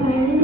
വിളിക്കുന്ന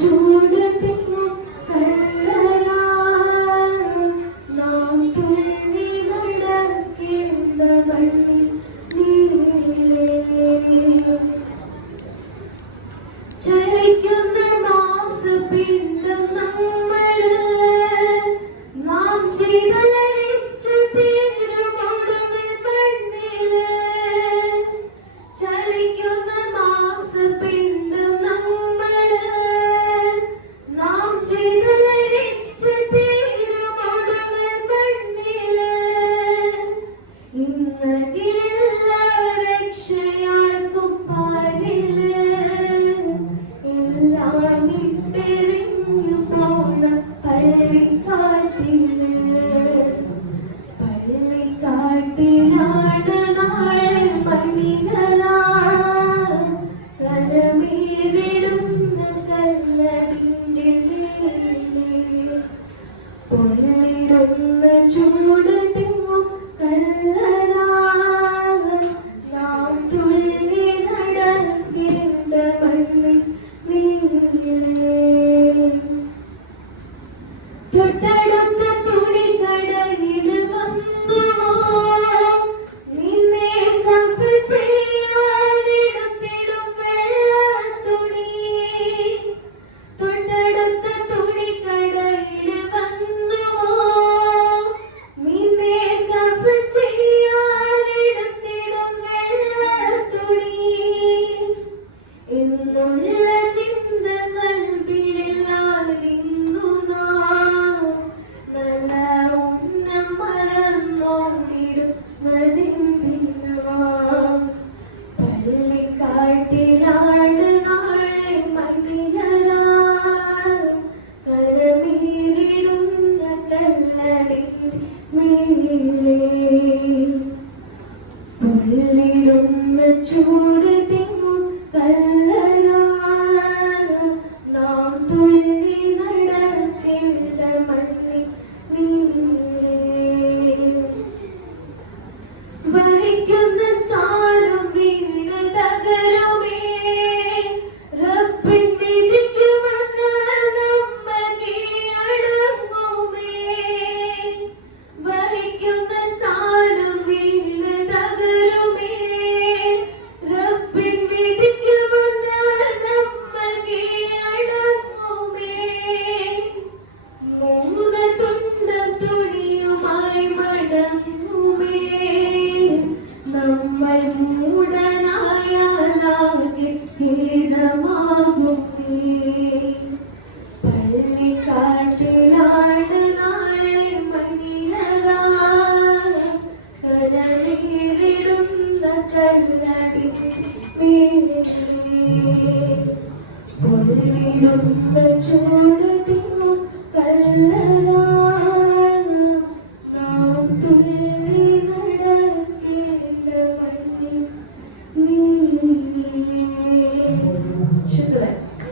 ചൂടത്തിങ്ങും 是 കരമേറിടുന്ന കല്ലടി